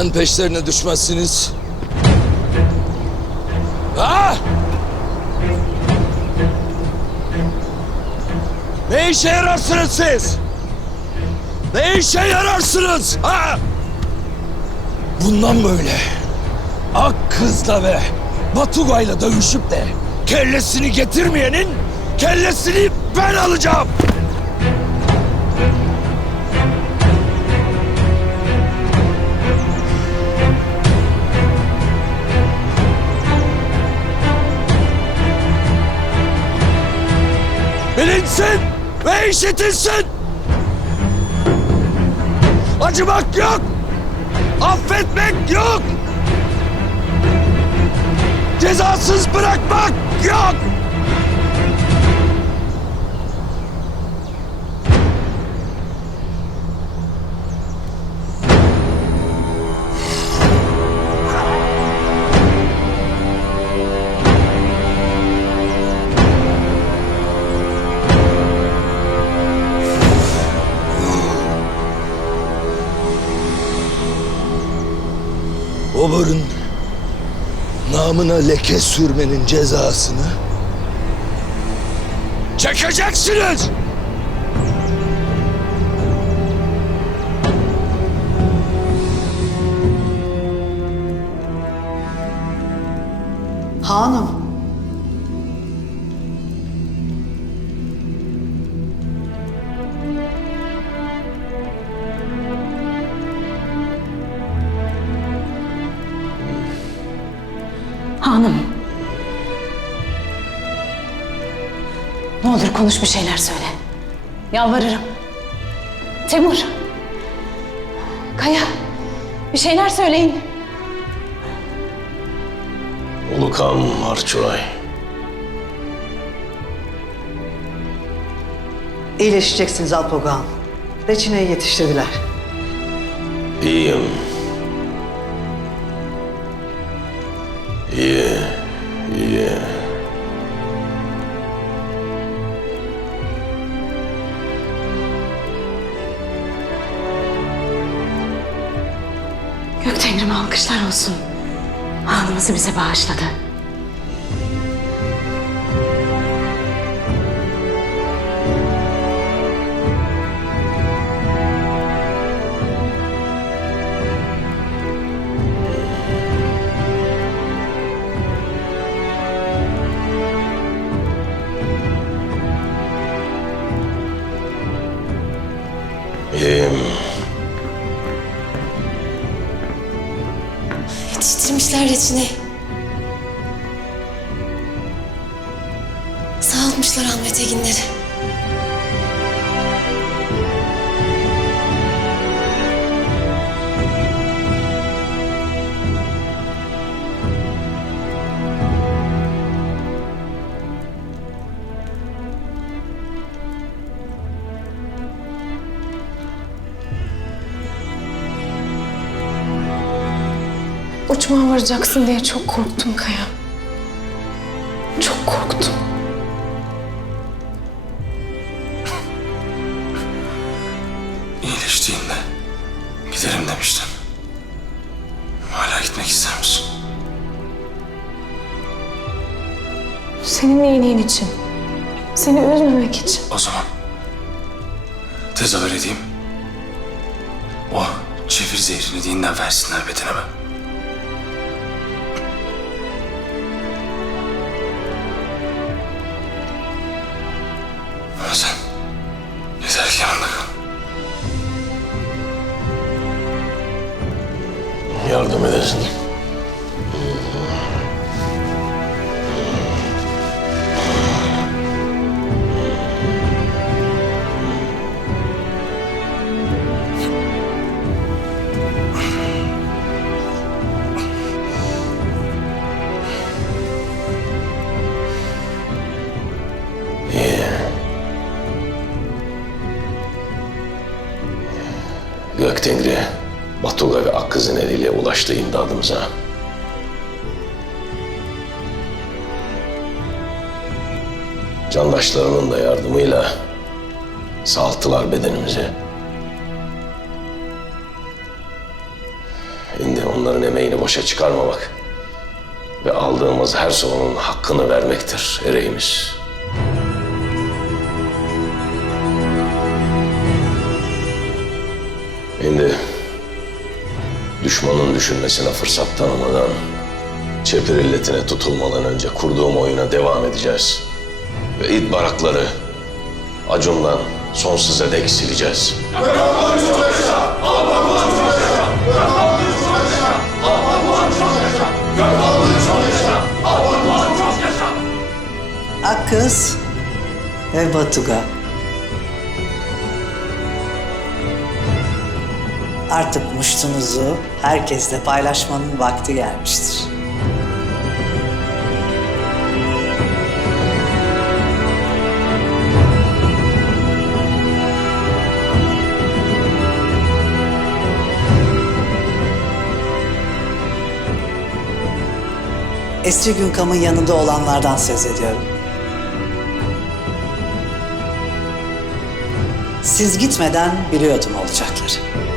Neden peşlerine düşmezsiniz? Ha? Ne işe yararsınız siz? Ne işe yararsınız? Ha? Bundan böyle Ak kızla ve Batugay'la dövüşüp de kellesini getirmeyenin kellesini ben alacağım. Bilinsin ve işitilsin. Acımak yok. Affetmek yok. Cezasız bırakmak yok. Obur'un namına leke sürmenin cezasını çekeceksiniz. Hanım. Hanım. Ne olur konuş bir şeyler söyle. Yalvarırım. Temur. Kaya. Bir şeyler söyleyin. Ulukam Arçuray. İyileşeceksiniz Alpogan. Reçineyi yetiştirdiler. İyiyim. İyi, iyi. Gök Tengrime alkışlar olsun. Hanımızı bize bağışladı. Yetiştirmişler reçine. Sağaltmışlar Ahmet Eginleri. Uçmağa varacaksın diye çok korktum Kaya. Çok korktum. İyileştiğinde giderim demiştin. Hala gitmek ister misin? Senin iyiliğin için. Seni üzmemek için. O zaman tez haber edeyim. O çevir zehrini dinden versinler bedenime. Yardım edersin. Batuga ve Akkız'ın eliyle ulaştı imdadımıza. Candaşlarının da yardımıyla sağalttılar bedenimizi. onların emeğini boşa çıkarmamak ve aldığımız her sorunun hakkını vermektir ereğimiz. Düşmanın düşünmesine fırsat tanımadan Çepir illetine tutulmadan önce kurduğum oyuna devam edeceğiz. Ve it barakları Acun'dan sonsuza dek sileceğiz. Akkız ve Batuga. Artık muştunuzu herkesle paylaşmanın vakti gelmiştir. Esri Günkam'ın yanında olanlardan söz ediyorum. Siz gitmeden biliyordum olacakları.